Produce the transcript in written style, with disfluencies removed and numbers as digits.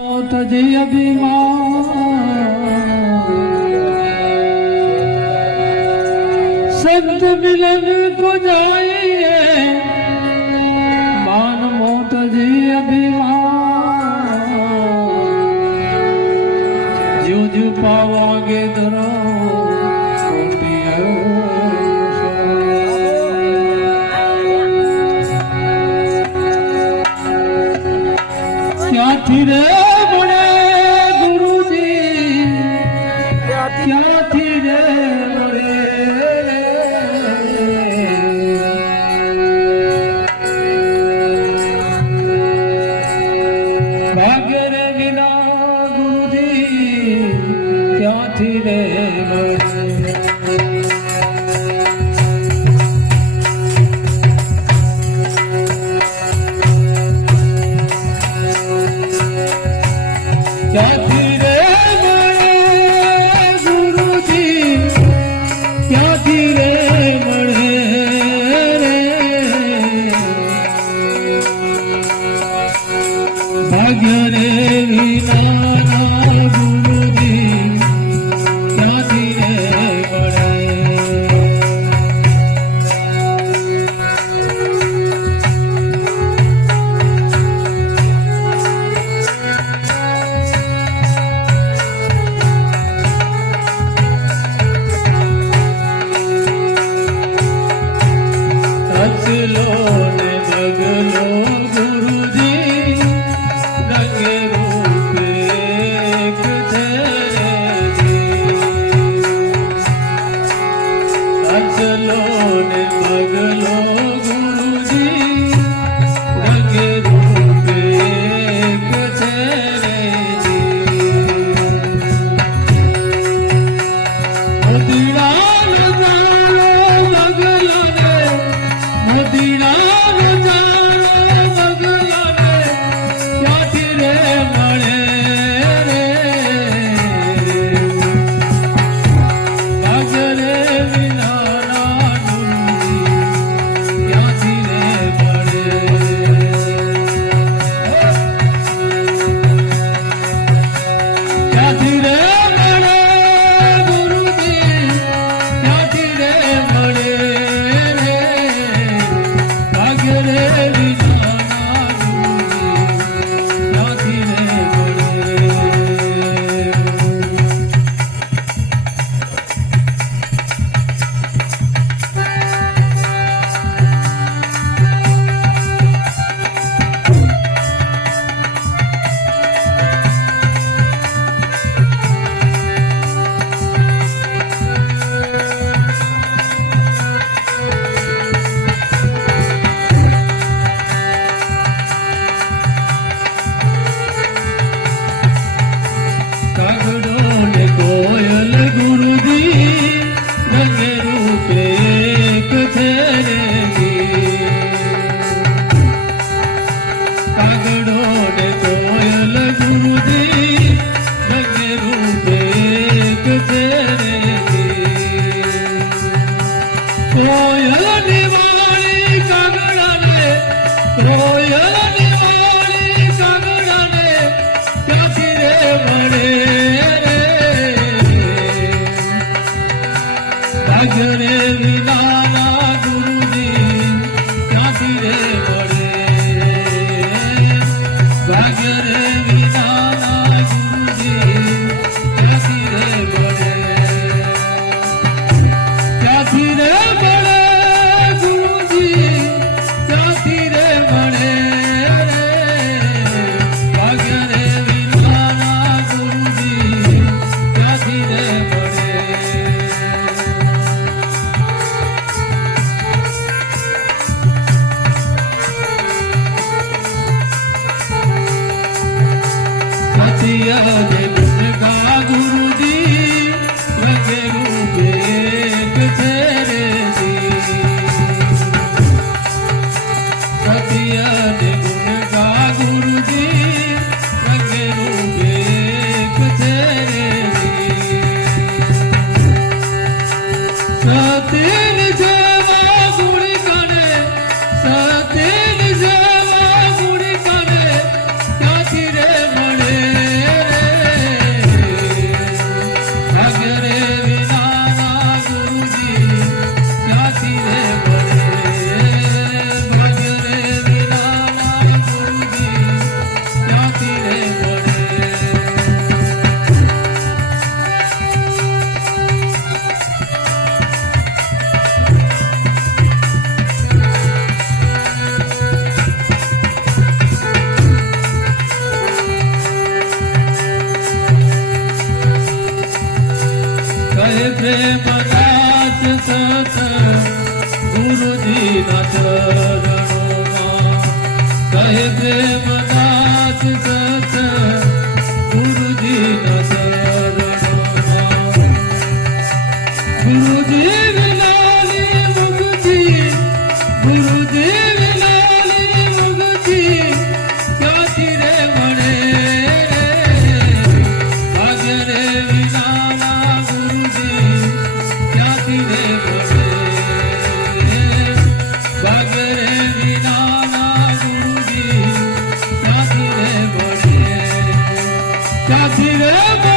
तजे अभिमान संत मिलन को जाइए मान मोत जी अभिमान जो जो पावागे धरो क्या थी रे बड़े गुरुजी क्या थी रे बड़े भाग्य रे बिना गुरुजी क्या थी रे बड़े क्या थी रे गुरुजी क्या थी रे बड़े भाग्य रे बिना गुरुजी क्या थी रे बड़े लो ने बगलो गुरुजी रंगे रूप एक तेरे लो ने बगलो गुरुजी रंगे रूप एक तेरे मदीना मदीना क्या थी रे बड़े भाग्य रे बिना क्या थी रे बड़े क्या थी रे बड़े गुरुजी क्या थी रे बड़े कोयल गुरुजी रंगे रूप एक तेरे कागड़ो ने कोयल गुरुजी रंगे रूप एक तेरे कोयल निवाड़ी कागड़ा ने कोयल निवाड़ी कागड़ा ने क्या थी रे बड़े भाग्य रे बिना गुरुजी क्या थी रे बड़े भाग्य रे बिना गुरुजी क्या थी रे बड़े क्या थी रे बड़े गुरुजी क्या थी रे बड़े भाग्य रे बिना गुरुजी क्या थी रे बड़े सतिया दे गुनगा गुरुजी रंगे रूप एक तेरे सतिया दे गुनगा गुरुजी रंगे रूप एक तेरे सतीन सेवा गुड़ी कने सतीन सेवा गुड़ी कने क्या थी रे बड़े પ્રેમદાસ સત ગુરુજીના ચરણોમાં કહે પ્રેમદાસ સત ગુરુજીના ચરણોમાં ગુરુજી વિલાલી મુક્તિ ગુરુજી વિલાલી મુક્તિ ક્યાંથી રે મળે ભાગ્ય રે વિલાલા ગુરુજી ક્યાંથી રે મળે ભાગ્ય રે વિલાલા ગુરુજી ક્યાંથી રે મળે ક્યાંથી રે